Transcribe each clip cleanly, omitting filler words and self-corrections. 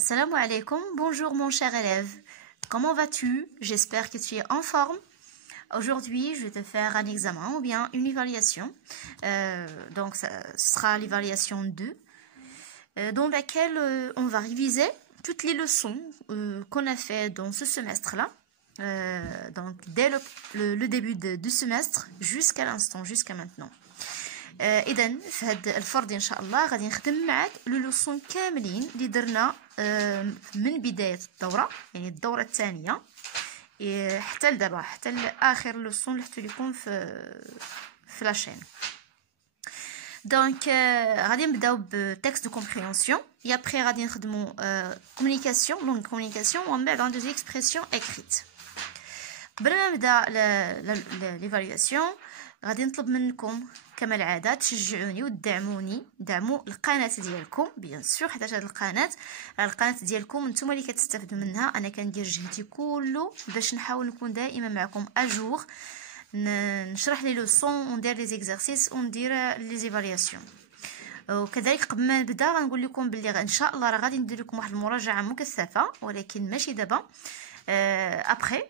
Assalamu alaikum, bonjour mon cher élève. Comment vas-tu? J'espère que tu es en forme. Aujourd'hui, je vais te faire un examen ou bien une évaluation. Donc, ce sera l'évaluation 2, dans laquelle on va réviser toutes les leçons qu'on a fait dans ce semestre-là. Donc, dès le début du semestre jusqu'à l'instant, jusqu'à maintenant. اذا في هذا الفرض ان شاء الله غادي نخدم معاك لو لوسون كاملين اللي درنا من بدايه الدوره، يعني الدوره الثانيه حتى لدابا، حتى لاخر لوسون اللي حطيت لكم في لاشين. دونك غادي نبداو بتكست دو كومبريهنسيون، et après غادي نخدموا كومونيكاسيون، لونغ كومونيكاسيون، ومن بعد عندنا دي اكسبرسيون اكريت. قبل ما نبدا ليفالياسيون غادي نطلب منكم كما العاده تشجعوني ودعموني، دعموا القناه ديالكم بيان سور، حيت هاد القناه ديالكم نتوما اللي كتستافدوا منها. انا كندير جهدي كله باش نحاول نكون دائما معكم اجور، نشرح لي لوسون وندير لي زيكزارسيس وندير لي زيفالياسيون. وكذلك قبل ما نبدا غنقول لكم باللي ان شاء الله راه غادي ندير لكم واحد المراجعه مكثفه، ولكن ماشي دابا. ابري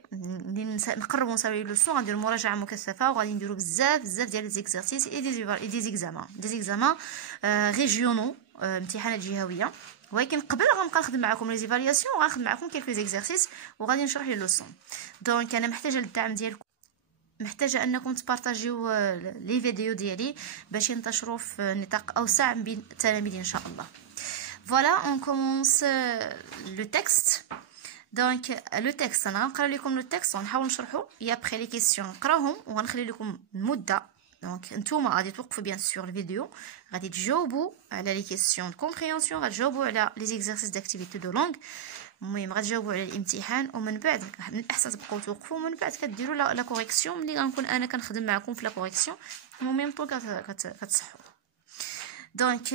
نقربوا نساوي لوسون غنديروا مراجعه مكثفه، وغادي نديروا بزاف ديال لي زيكزارسيس اي دي زيكزامان ريجيونو، امتحانات جهويه. ولكن قبل غنبقى نخدم معكم لي زيفالياسيون، وغنخدم معكم كيلكو زيكزارسيس، وغادي نشرح لي لوسون. دونك انا محتاجه للدعم ديالكم، محتاجه انكم تبارطاجيو لي فيديو ديالي باش ينتشروا في نطاق اوسع بين التلاميذ ان شاء الله. فوالا اون كومونس لو تكست. دونك لو تكست انا غنقرا لكم لو تكست ونحاول نشرحو، اي ابري لي كيسيون نقراهم وغنخلي لكم مده. دونك نتوما غادي توقفوا بيان سور الفيديو، غادي تجاوبوا على لي كيسيون دو كومبريهنسيون، غتجاوبوا على لي زيكزارسيس داكتيفيتي دو لونغ، المهم غتجاوبوا على الامتحان، ومن بعد من الاحسن تبقاو توقفوا، ومن بعد كديروا لا كوريكسيون ملي غنكون انا كنخدم معكم في لا كوريكسيون، المهم طول كتصحوا. Donc,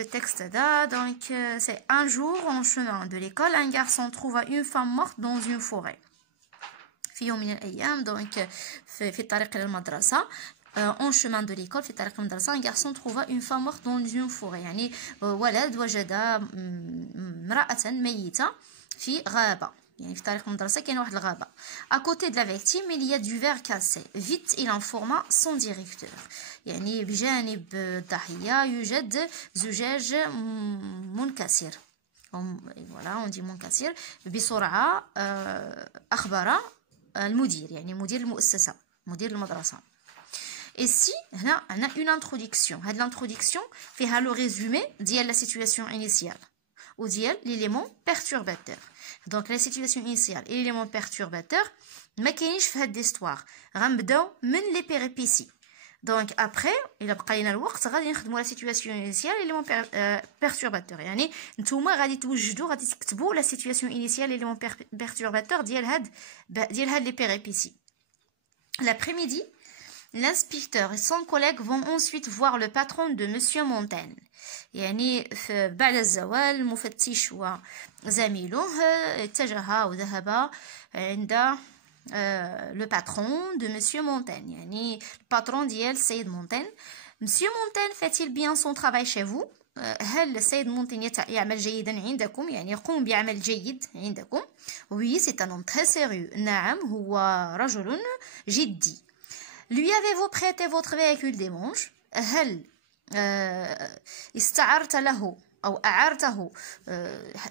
le texte là, donc c'est un jour en chemin de l'école, un garçon trouva une femme morte dans une forêt. في يوم من الأيام، donc في الطريق إلى المدرسة، en chemin de l'école في طريق المدرسة، un garçon trouva une femme morte dans une forêt، يعني ولد وجد امرأة ميتة في غابة، يعني في طريق المدرسة كاين واحد الغابة. à côté de la victime il y a du verre cassé. vite il informa son directeur، يعني بجانب الضحية يوجد زجاج منكسر، voilà on dit منكسر. بسرعة أخبر المدير، يعني مدير المؤسسة، مدير المدرسة. ici هنا عندنا une introduction، هاد l'introduction فيها لو ريزومي ديال لا سيتوياسيون انيسيال وديال ليليمون بيرتورباتور. دونك لا سيتوياسيون انيسيال اي ليليمون بيرتورباتور ما كاينش في هاد ليستوار، غنبداو من لي بيريبيسي. دونك ابري الا بقى لينا الوقت غادي نخدموا لا سيتوياسيون انيسيال ليليمون بيرتورباتور، يعني نتوما غادي توجدوا، غادي تكتبوا لا سيتوياسيون انيسيال ليليمون بيرتورباتور ديال هاد لي بيريبيسي. l'après-midi l'inspecteur et son collègue vont ensuite voir le patron de monsieur Montaigne، يعني بعد الزوال المفتش وزميله اتجها وذهب عند لو باترون دو مسيو مونتين، يعني الباترون ديال السيد مونتين. مسيو مونتين fait-il bien son travail chez vous؟ هل السيد مونتين يعمل جيدا عندكم، يعني يقوم بعمل جيد عندكم؟ oui c'est un homme très sérieux، نعم هو رجل جدي. lui avez-vous prêté votre véhicule dimanche؟ هل استعرت له أو أعرته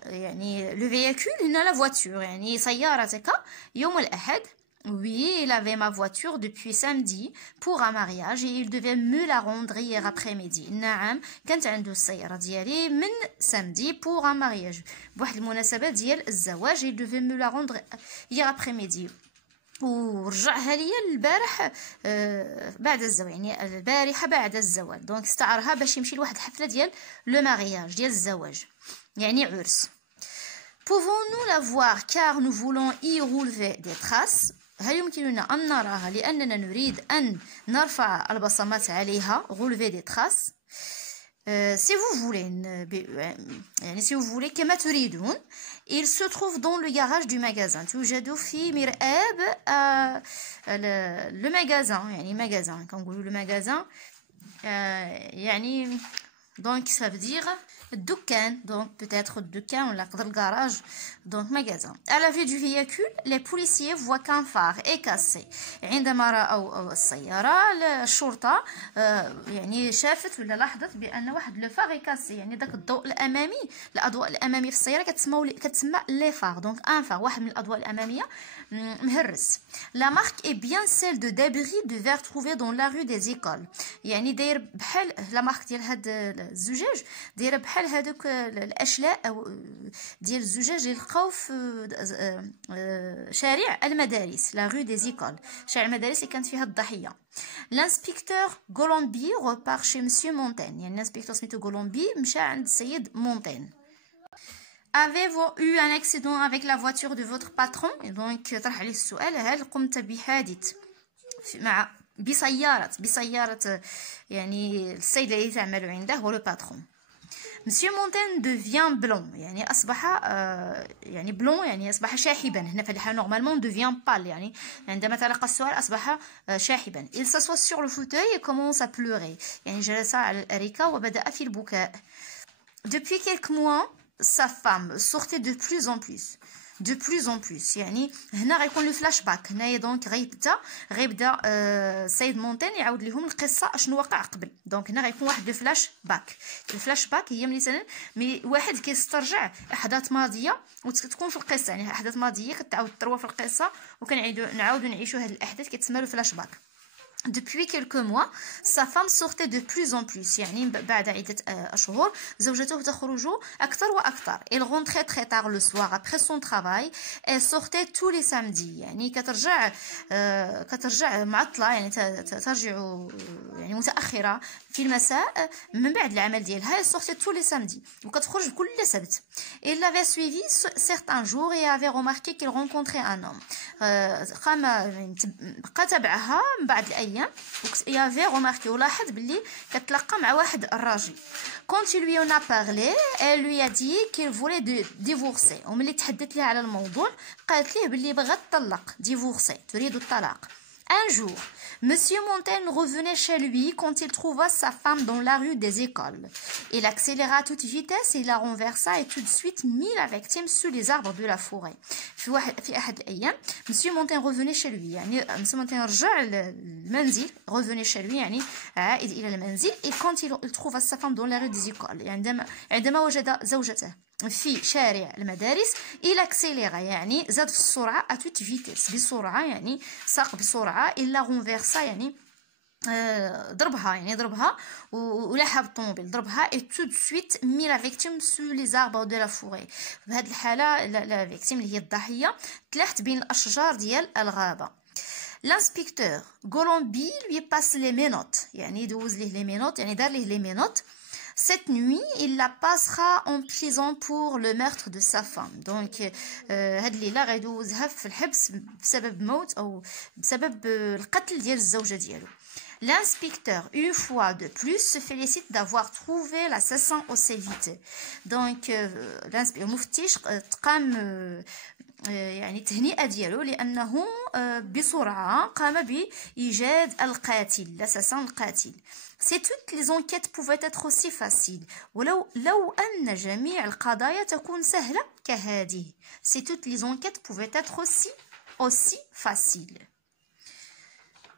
يعني لو véhicule هنا لا voiture، يعني سيارتك يوم الأحد. oui il avait ma voiture depuis samedi pour un mariage et il devait me la rendre hier après-midi. نعم كانت عنده السيارة ديالي من samedi pour un mariage، بواحد المناسبة ديال الزواج، il devait me la rendre hier après-midi، ورجعها ليا البارح بعد الزواج، يعني البارحه بعد الزواج. دونك استعارها باش يمشي لواحد الحفله ديال لو مارياج، ديال الزواج، يعني عرس. pouvons-nous la voir car nous voulons y relever des traces؟ هل يمكننا أن نراها لأننا نريد أن نرفع البصمات عليها، relever des traces. si vous voulez يعني si vous voulez كما تريدون. il se trouve dans le garage du magasin، توجد في مرآب le magasin، يعني magasin كنقولوا le magasin، يعني donc ça veut dire الدكان donc peut-être الدكان ولا قدر الكراج donc magasin. À la vue du véhicule, les policiers voient qu'un phare est cassé. عندما رأوا السيارة الشرطة يعني شافت ولا لاحظت بأن واحد لو فار كاسي يعني داك الضوء الأمامي الأضواء الأمامية في السيارة كتسمى لي فار donc un phare واحد من الأضواء الأمامية مهرس. La marque est bien celle de débris de verre trouvés dans la rue des Écoles. يعني داير بحال لا مارك ديال هاد الزجاج دايره بحال هادوك الاشلاء او ديال الزجاج اللي لقاو في شارع المدارس لا rue des Écoles شارع المدارس اللي كانت فيها الضحيه. L'inspecteur Golombi repart chez monsieur Montaigne يعني الانسبكتور سميتو غولومبي مشى عند السيد مونتين. Avez-vous eu un accident avec la voiture de votre patron? donc طرح عليه السؤال هل قمت بحادث مع بسيارة يعني السيد الذي تعمل عنده هو لو باترون. مسيو مونتين devient blanc يعني أصبح يعني بلون يعني أصبح شاحبا. هنا في الحالة نورمالمون devient pâle يعني عندما تلقى السؤال أصبح شاحبا. Il s'assoit sur le fauteuil et commence à pleurer يعني جلس على الأريكة وبدأ في البكاء. Depuis quelques mois sa femme sortait de plus en plus يعني هنا غيكون لو فلاش باك. هنايا دونك غيبدا السيد مونتين يعاود لهم القصه اشنو وقع قبل. دونك هنا غيكون واحد لو فلاش باك. الفلاش باك هي مثلا واحد كيسترجع احداث ماضيه وتكون في القصه يعني احداث ماضيه كتعاود تروى في القصه نعاودو نعيشوا هاد الاحداث كتسمى له فلاش باك. Depuis quelques mois, sa femme sortait de plus en plus. يعني بعد عدة أشهر زوجته تخرج أكثر وأكثر. Elle rentrait très tard le soir après son travail. Elle sortait tous les samedis. يعني كترجع معطلة يعني ترجع يعني متأخرة في المساء من بعد العمل ديالها. Elle sortait tous les samedis وكتخرج كل سبت. Elle l'avait suivi certains jours et avait remarqué qu'il rencontrait un homme. بقى تبعها من بعد الأيام يافي remarqué ولاحظ باللي كتلقى مع واحد الراجل. Quand il lui en a parlé, elle lui a dit qu'il voulait divorcer. وملي تحدثت لها على الموضوع قالت ليه باللي بغات تطلق divorcer تريد الطلاق. Un jour, monsieur Montaigne revenait chez lui quand il trouva sa femme dans la rue des Écoles. Il accéléra à toute vitesse et la renversa et tout de suite mit la victime sous les arbres de la forêt. في أحد الأيام monsieur Montaigne revenait chez lui يعني monsieur Montaigne رجع للمنزل revenait chez lui يعني عائد إلى المنزل. et quand il trouva sa femme dans la rue des Écoles يعني عندما وجد زوجته في شارع المدارس il accéléra يعني زاد في السرعة à toute vitesse بسرعة يعني ساق بسرعة إلا renversa يعني ضربها ولاحها بالطوموبيل ضربها et tout de suite mit la victime sous les arbres de la forêt. بهذه الحالة لا victime اللي هي الضحية تلاحت بين الأشجار ديال الغابة. L'inspecteur Golombi lui passe les menottes يعني دوز ليه les menottes يعني دار ليه les menottes. Cette nuit, il la passera en prison pour le meurtre de sa femme. Donc, هاد الليلة غيدوزها في الحبس بسبب موت أو بسبب القتل ديال الزوجة ديالو. L'inspecteur, une fois de plus, se félicite d'avoir trouvé l'assassin aussi vite. Donc, المفتش قام يعني التهنئة ديالو لأنه بسرعة قام بإيجاد القاتل l'assassin القاتل. Si toutes les enquêtes pouvaient être aussi faciles لو أن جميع القضايا تكون سهلة كهذه. Si toutes les enquêtes pouvaient être aussi faciles.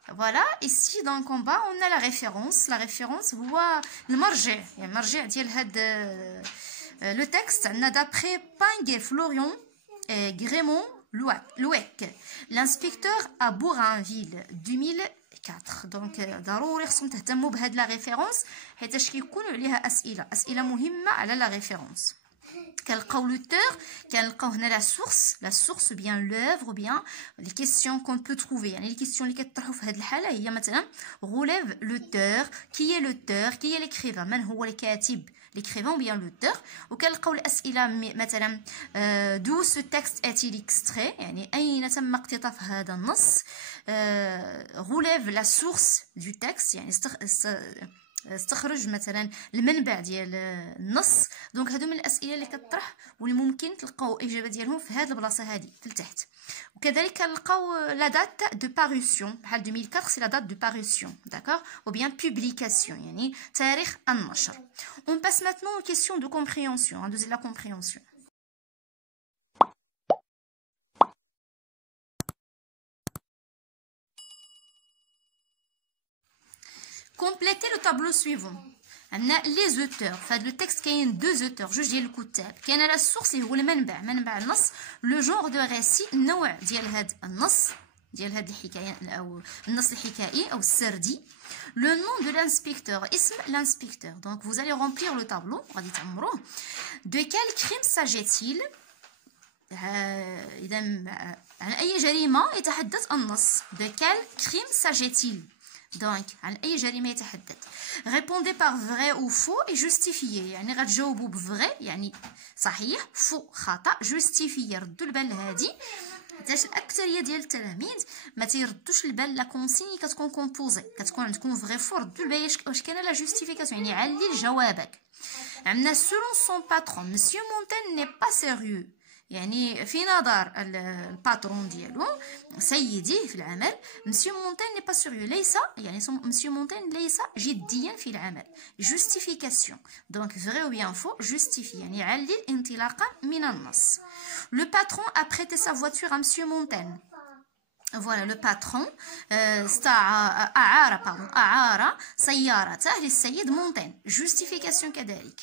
Voilà, ici donc en bas on a la référence. La référence هو المرجع يعني المرجع ديال هاد le texte عندنا d'après Pingue, Florian et Grémont Louek. L'inspecteur à Bourrainville 2004. donc ضروري خصكم تهتموا بهاد لا ريفيرونس حيتاش كيكونوا عليها اسئله مهمه على لا ريفيرونس. كنلقاو l'auteur كنلقاو هنا la source ou bien l'œuvre ou bien les questions qu'on peut trouver يعني les questions اللي كتطرحوا في هذه الحاله هي مثلا relève l'auteur qui est l'auteur qui est l'écrivain من هو الكاتب l'écrivain ou bien l'auteur. وكنلقاو الاسئله مثلا d'où ce texte est-il extrait يعني اين تم اقتطاف هذا النص. relève la source du texte يعني استخرج مثلا المنبع ديال النص. دونك هادو من الاسئله اللي كطرح واللي ممكن تلقاو اجابه ديالهم في هاد البلاصه هادي لتحت. وكذلك كنلقاو لا دات دو باريسيون بحال 2004 سي لا دات دو باريسيون داكوغ ou bien publication يعني تاريخ النشر. on passe maintenant aux questions de compréhension de la compréhension. Complétez le tableau suivant. On a les auteurs. Fait le texte qu'il y a deux auteurs. Juge le كتاب. كاين la source اللي هو المنبع. منبع النص. Le genre de récit. النوع ديال هاد النص. ديال هاد الحكاية أو النص الحكائي أو السردي. Le nom de l'inspecteur. اسم l'inspecteur. Donc vous allez remplir le tableau. غادي تعمروه. De quel crime s'agit-il? إذا عن أي جريمة يتحدث النص. De quel crime s'agit-il? Donc, عن أي جريمة يتحدث. Répondez par vrai ou faux et justifiez. يعني غتجاوبوا بفغي يعني صحيح فو خطأ justifier. ردوا البال لهادي حيتاش الأكثرية ديال التلاميذ ما تيردوش البال لا كونسيني كتكون كومبوزي كتكون عندكم فغي فو. ردوا البال واش كاينه لا جوستيفيكاسيون يعني علل جوابك. عندنا selon son patron monsieur Montaigne n'est pas sérieux. يعني في نظر الباترون ديالو سيدي في العمل مسيو مونتين ني با سيريو ليس يعني مسيو مونتين ليس جديا في العمل. جوستيفيكاسيون دونك فري او بيان فو جوستيفي يعني علل انطلاقا من النص. لو باترون a prêté sa voiture à monsieur Montaigne. Voilà le patron أعار سيارته للسيد مونتين. جوستيفيكاسيون كذلك.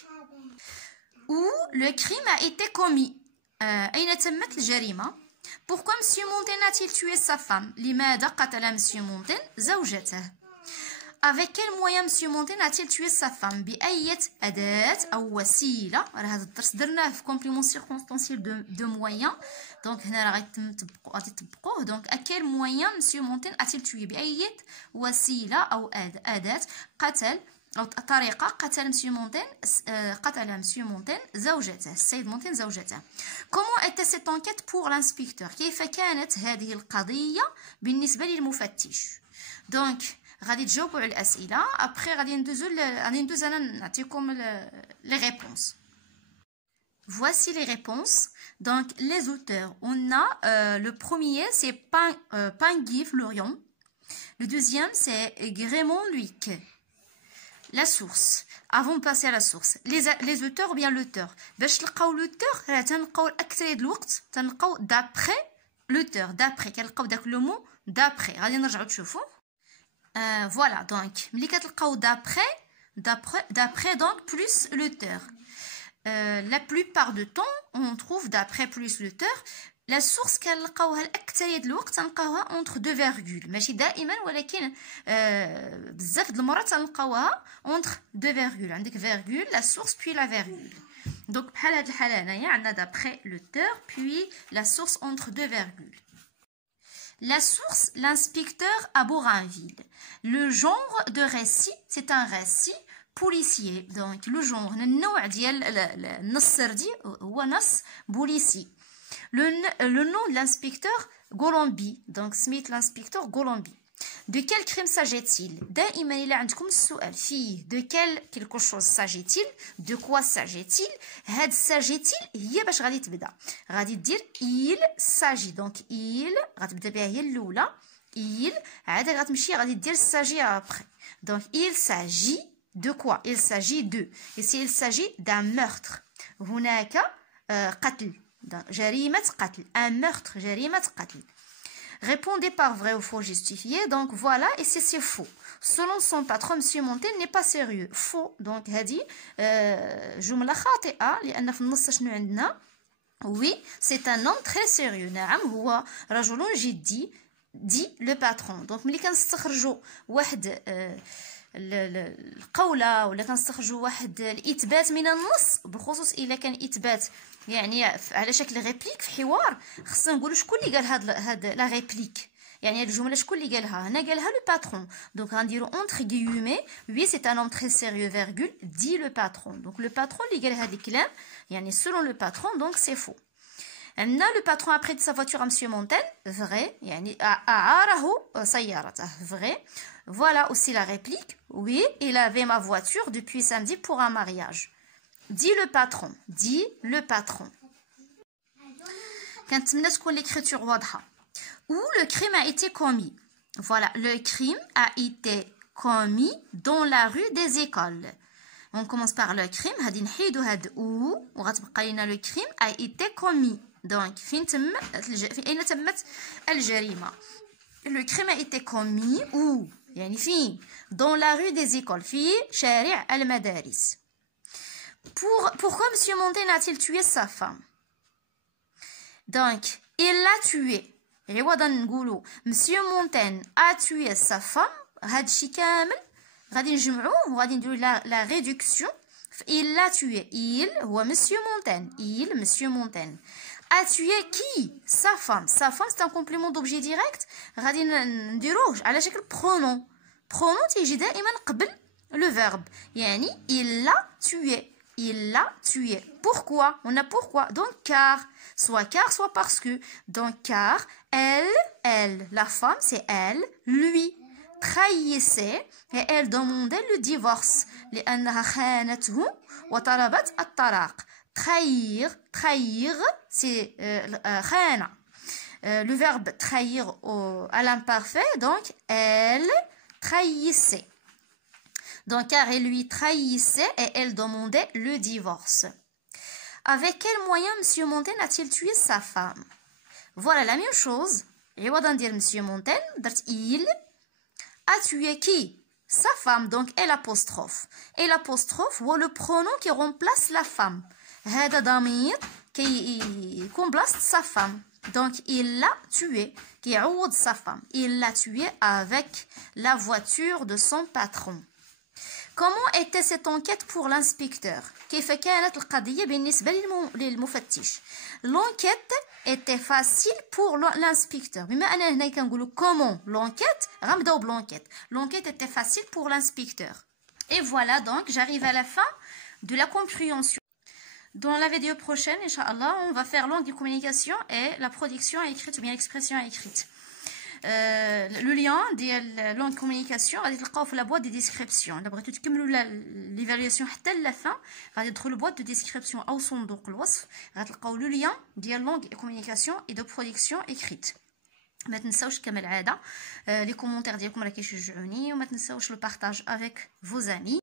Où le crime a été commis. أين تمت الجريمة؟ Pourquoi monsieur Montaigne a-t-il tué sa femme؟ لماذا قتل monsieur Montaigne زوجته؟ Avec quel moyen monsieur Montaigne a-t-il tué sa femme؟ بأية أداة أو وسيلة. راه هذا الدرس درناه في complément circonstanciel de moyen. دونك هنا راه غادي تطبقوه. دونك à quel moyen monsieur Montaigne a-t-il tué؟ بأية وسيلة أو أداة قتل أو طريقة قتل مسيو مونتين زوجته السيد مونتين زوجته. Comment était cette enquête pour l'inspecteur؟ كيف كانت هذه القضية بالنسبة للمفتش؟ دونك غادي تجاوبوا على الأسئلة أبخي غادي ندوز أنا نعطيكم لي ريبونس. Voici les réponses. Donc les auteurs, on a le premier c'est Tanguy Florian. Le deuxième c'est Grémond Luic. La source. Avant de passer à la source. Les auteurs ou bien l'auteur. باش تلقاو l'auteur راه تنلقاو الأكثرية د الوقت تنلقاو d'après l'auteur. d'après كنلقاو داك لو مو d'après. غادي نرجعو تشوفو. Voilà donc ملي كتلقاو d'après donc plus l'auteur. La plupart du temps on trouve d'après plus l'auteur. La source كنلقاوها الأكثرية د الوقت تنلقاوها entre deux virgules. ماشي دائما ولكن بزاف د المرات تنلقاوها entre deux virgules. عندك virgule la source puis la virgule. Donc بحال هاد الحالة هنايا عندنا d'après l'auteur puis la source entre deux virgules. La source l'inspecteur à Borainville. Le genre de récit c'est un récit policier. Donc le genre النوع ديال النص السردي هو نص بوليسي. Le nom de l'inspecteur Golombi. Donc Smith l'inspecteur Golombi. De quel crime s'agit-il? دائما إلا عندكم السؤال فيه de quel quelque chose s'agit-il? De quoi s'agit-il? هاد s'agit-il هي باش غادي تبدا. غادي دير il s'agit. Donc il غتبدا بها هي الأولى. Il عاد غتمشي غادي دير s'agit après. Donc il s'agit de quoi? Il s'agit de. Ici il s'agit d'un meurtre. هناك قتل. جريمة قتل. Un meurtre. جريمة قتل. Répondez par vrai ou faux justifié. Donc voilà, et c'est faux. Selon son patron, monsieur Montaigne n'est pas sérieux. Faux. Donc هذه جملة خاطئة لأن في النص شنو عندنا؟ Oui, c'est un homme très sérieux. نعم هو رجل جدي. dit le patron. Donc ملي كنستخرجوا واحد القولة ولا كنستخرجوا واحد الإثبات من النص بالخصوص إلا كان إثبات يعني على شكل ريبليك في حوار خصنا نقولوا شكون اللي قال هاد لا ريبليك يعني هاد الجمله شكون اللي قالها هنا قالها لو باترون دونك غنديروا اونتر غيومي وي سي ان هوم تري سيريو فيرغول دي لو باترون دونك لو باترون اللي قال هاد الكلام يعني سولون لو باترون دونك سي فو. عندنا لو باترون ابري دي سا فواتور ا مسيو مونتين فري يعني أعاره سيارته فري. Voilà aussi la réplique. Oui, il avait ma voiture depuis samedi pour un mariage. Dit le patron. Dit le patron. كنتمنى تكون l'écriture واضحة. Où le crime a été commis. Voilà, le crime a été commis dans la rue des écoles. On commence par le crime. غادي نحيدو هاد où وغتبقى لنا le crime a été commis. Donc فين أين تمت الجريمة. Le crime a été commis où يعني فين dans la rue des écoles في شارع المدارس. Pourquoi M. Montaigne a-t-il tué sa femme? Donc il l'a tué. عوضا نقولوا M. Montaigne a tué sa femme. هادشي كامل غادي نجمعوه وغادي نديرو la réduction. Il l'a tué. Il هو M. Montaigne. Il M. Montaigne a tué qui? Sa femme. Sa femme c'est un complément d'objet direct. غادي نديروه على شكل pronom. Pronom تيجي دائما قبل le verbe. يعني il l'a tué. Il l'a tué. Pourquoi? On a pourquoi. Donc car. Soit parce que. Donc car elle, la femme c'est elle, lui trahissait et elle demandait le divorce. لأنها خانته وطلبت الطلاق. Trahir, c'est khana. Le verbe trahir à l'imparfait, donc elle trahissait. Donc car elle lui trahissait et elle demandait le divorce. Avec quel moyen M. Montaigne a-t-il tué sa femme? Voilà la même chose. Et on va dire M. Montaigne, il a tué qui? Sa femme, donc l'apostrophe. Et l'apostrophe, ou le pronom qui remplace la femme. هذا ضمير qui remplace sa femme. Donc il l'a tué, qui يعوض sa femme. Il l'a tué avec la voiture de son patron. Comment était cette enquête pour l'inspecteur? كيف كانت القضية بالنسبة للمفتش? L'enquête était facile pour l'inspecteur. بما أننا هنا كنقولوا comment l'enquête غنبداو بلونكيت. L'enquête était facile pour l'inspecteur. Et voilà donc j'arrive à la fin de la compréhension. Dans la vidéo prochaine, Inch'Allah, on va faire langue de communication et la production écrite ou bien l'expression écrite. Le lien de langue de communication غادي تلقاوه في la boîte de description. إلا بغيتو تكملوا l'évaluation حتى للفin غادي تدخلوا boîte de description أو صندوق الوصف غتلقاو le lien ديال langue de communication et de production écrite. ما تنساوش كما العادة لي كومونتير ديالكم راه كيشجعوني وما تنساوش le partage avec vos amis.